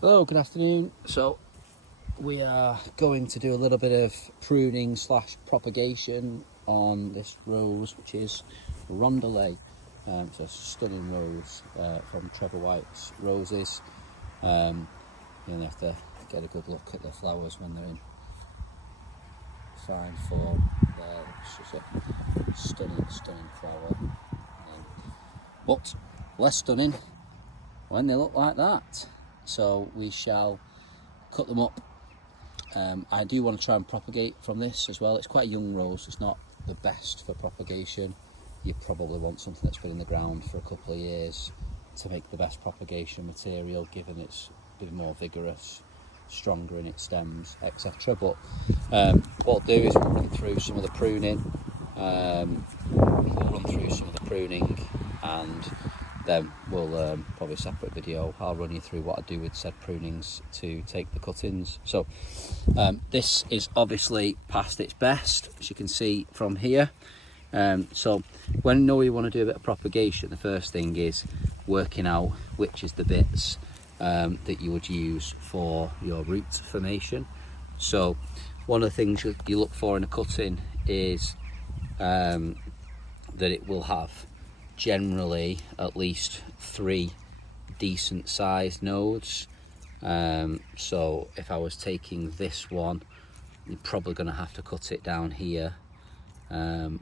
Hello, good afternoon. So we are going to do a little bit of pruning slash propagation on this rose, which is Rondelay. So stunning rose from Trevor White's roses. You have to get a good look at the flowers when they're in fine form. It's just a stunning flower. But less stunning when they look like that. So we shall cut them up. I do want to try and propagate from this as well. It's quite a young rose, it's not the best for propagation. You probably want something that's been in the ground for a couple of years to make the best propagation material, given it's a bit more vigorous, stronger in its stems, etc. But what I'll do is we'll run through some of the pruning, and then we'll probably a separate video. I'll run you through what I do with said prunings to take the cuttings. So this is obviously past its best, as you can see from here. So when you know you want to do a bit of propagation, the first thing is working out which is the bits that you would use for your root formation. So one of the things you look for in a cutting is that it will have generally at least 3 decent sized nodes. So if I was taking this one, you're probably going to have to cut it down here,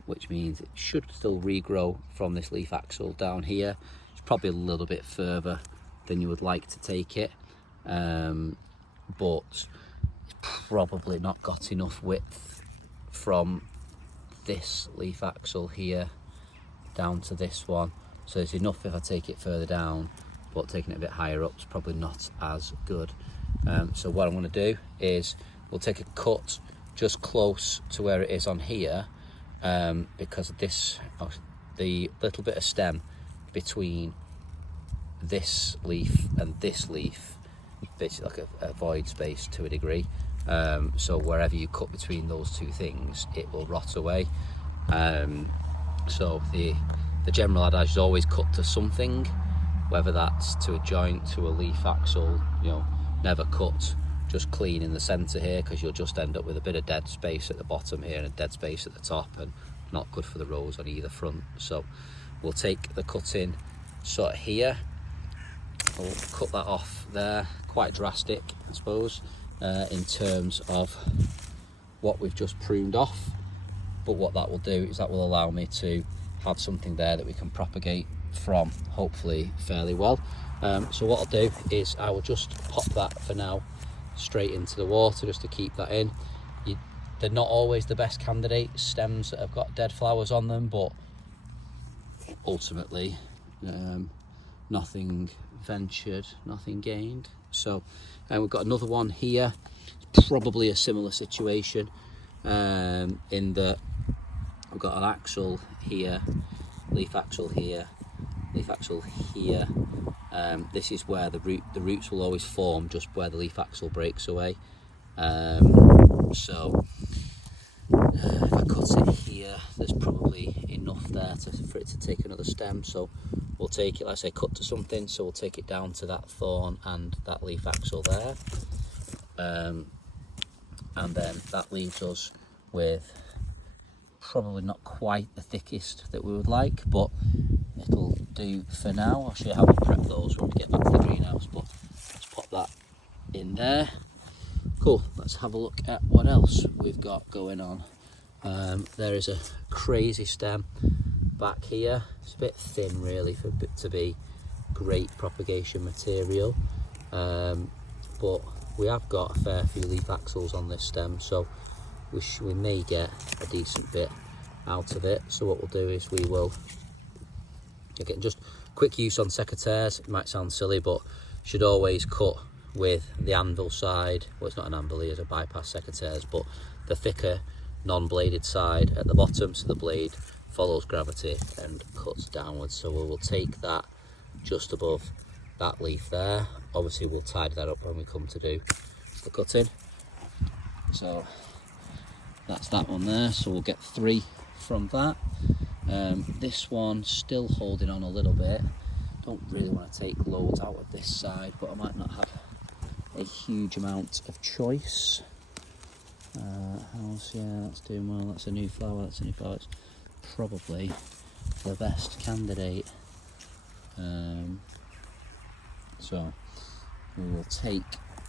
which means it should still regrow from this leaf axil down here. It's probably a little bit further than you would like to take it, but it's probably not got enough width from this leaf axil here down to this one, so it's enough if I take it further down, but taking it a bit higher up is probably not as good. So what I'm going to do is we'll take a cut just close to where it is on here, because of this, the little bit of stem between this leaf and this leaf, basically like a void space to a degree. So wherever you cut between those two things, it will rot away. So the general adage is always cut to something, whether that's to a joint, to a leaf axil. Never cut just clean in the centre here, because you'll just end up with a bit of dead space at the bottom here and a dead space at the top, and not good for the rose on either front. So we'll take the cutting sort of here, we'll cut that off there. Quite drastic, I suppose, in terms of what we've just pruned off. But what that will do is that will allow me to have something there that we can propagate from, hopefully fairly well. So what I'll do is I will just pop that for now straight into the water, just to keep that in. They're not always the best candidates, stems that have got dead flowers on them, but ultimately nothing ventured, nothing gained. So we've got another one here, probably a similar situation, in that we've got an axil here, leaf axil here, leaf axil here. This is where the roots will always form just where the leaf axil breaks away. So if I cut it here, there's probably enough there for it to take another stem. So we'll take it, like I say, cut to something, so we'll take it down to that thorn and that leaf axil there. And then that leaves us with probably not quite the thickest that we would like, but it'll do for now. I'll show you how we'll prep those when we get back to the greenhouse, but let's pop that in there. Cool, let's have a look at what else we've got going on. There is a crazy stem back here. It's a bit thin really for it to be great propagation material, but we have got a fair few leaf axils on this stem, so we may get a decent bit out of it. So what we'll do is we will, again, just quick use on secateurs. It might sound silly, but should always cut with the anvil side. Well, it's not an anvil, it's a bypass secateurs, but the thicker non-bladed side at the bottom, so the blade follows gravity and cuts downwards. So we will take that just above that leaf there. Obviously we'll tidy that up when we come to do the cutting. So that's that one there, so we'll get 3 from that. This one still holding on a little bit. Don't really want to take loads out of this side, but I might not have a huge amount of choice. House, yeah, that's doing well. That's a new flower. That's a new flower. It's probably the best candidate. So we will take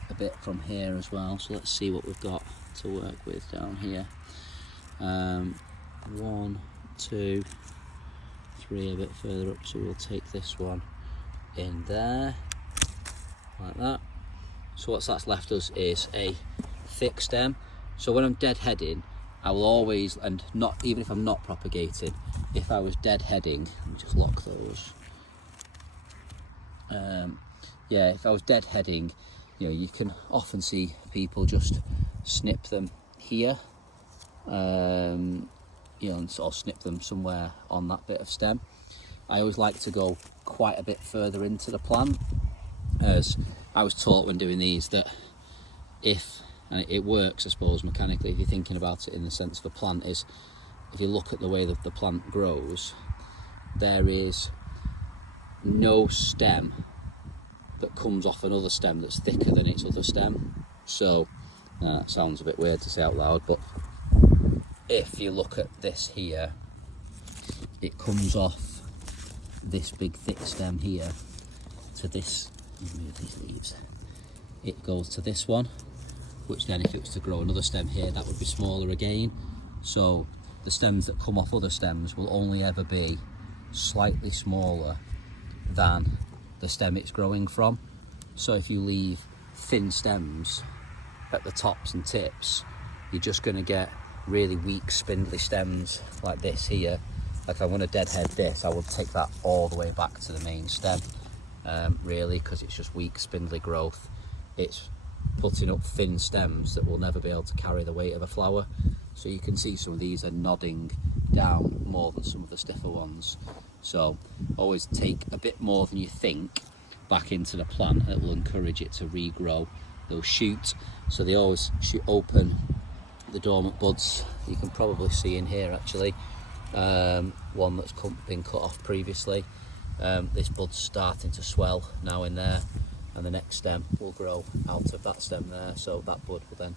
a bit from here as well. So let's see what we've got to work with down here. 1, 2, 3 a bit further up. So we'll take this one in there, like that. So what that's left us is a thick stem. So when I'm deadheading, I will always, and not even if I'm not propagating, if I was deadheading, let me just lock those. Yeah, if I was deadheading, you know, you can often see people just snip them here, you know, and sort of snip them somewhere on that bit of stem. I always like to go quite a bit further into the plant, as I was taught when doing these that if, and it works I suppose mechanically if you're thinking about it in the sense of a plant, is if you look at the way that the plant grows, there is no stem that comes off another stem that's thicker than its other stem. So that sounds a bit weird to say out loud, but if you look at this here, it comes off this big thick stem here to this, move these leaves, it goes to this one, which then if it was to grow another stem here, that would be smaller again. So the stems that come off other stems will only ever be slightly smaller than the stem it's growing from. So if you leave thin stems at the tops and tips, you're just going to get really weak spindly stems like this here. Like I want to deadhead this, I would take that all the way back to the main stem, really, because it's just weak spindly growth. It's putting up thin stems that will never be able to carry the weight of a flower. So you can see some of these are nodding down more than some of the stiffer ones. So always take a bit more than you think back into the plant, and it will encourage it to regrow. They'll shoot, so they always shoot open the dormant buds. You can probably see in here actually, one that's been cut off previously. This bud's starting to swell now in there, and the next stem will grow out of that stem there, so that bud will then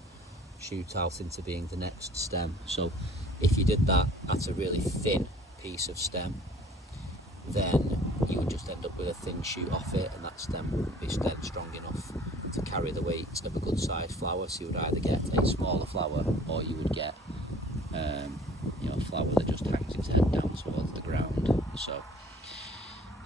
shoot out into being the next stem. So if you did that at a really thin piece of stem, then you would just end up with a thin shoot off it, and that stem wouldn't be strong enough to carry the weight of a good sized flower. So you would either get a smaller flower, or you would get you know, a flower that just hangs its head down towards the ground. So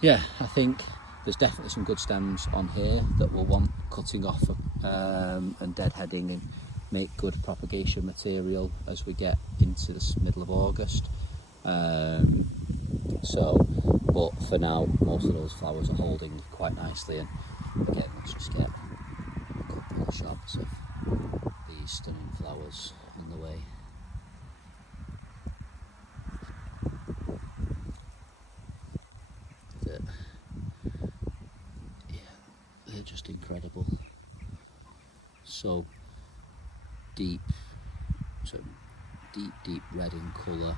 yeah, I think there's definitely some good stems on here that will want cutting off and deadheading and make good propagation material as we get into the middle of August. But for now, most of those flowers are holding quite nicely, and again, let's just get a couple of shots of these stunning flowers in the way. They're just incredible. So deep red in colour,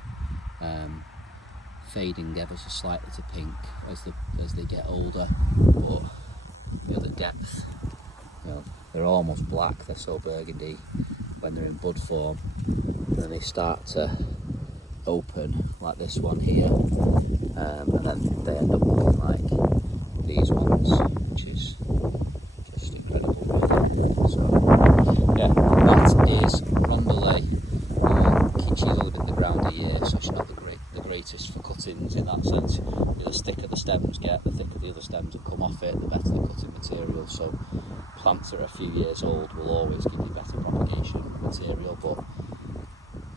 fading ever so slightly to pink as they get older, but you know, the depth, you know, they're almost black, they're so burgundy when they're in bud form, and then they start to open like this one here, and then they end up looking like these ones, which is just incredible really. So yeah, that is Rondelay. She's only been in the ground a year, so she's not the greatest for cuttings in that sense. The thicker the stems get, the thicker the other stems that come off it, the better the cutting material. So plants that are a few years old will always give you better propagation material, but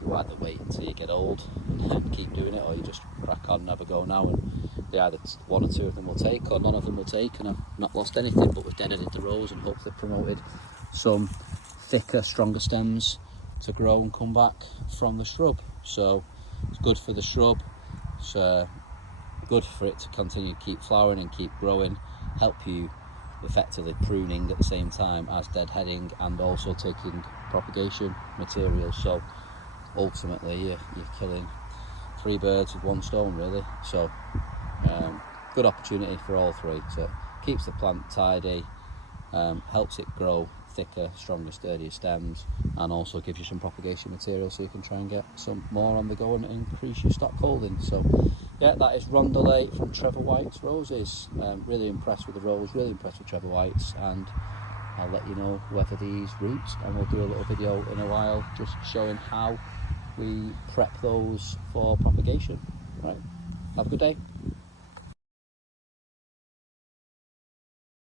you either wait until you get old and keep doing it, or you just crack on and have a go now, and they either one or two of them will take, or none of them will take, and I've not lost anything, but we've deadheaded the rows and hopefully promoted some thicker, stronger stems to grow and come back from the shrub. So it's good for the shrub, it's good for it to continue to keep flowering and keep growing, help you effectively pruning at the same time as deadheading and also taking propagation material. So ultimately you're killing 3 birds with 1 stone really. So good opportunity for all 3. So keeps the plant tidy, helps it grow thicker, stronger, sturdier stems, and also gives you some propagation material so you can try and get some more on the go and increase your stock holding. So yeah, that is Rondelay from Trevor White's roses. Really impressed with the rose, really impressed with Trevor White's, and I'll let you know whether these root, and we'll do a little video in a while just showing how we prep those for propagation. Right, have a good day.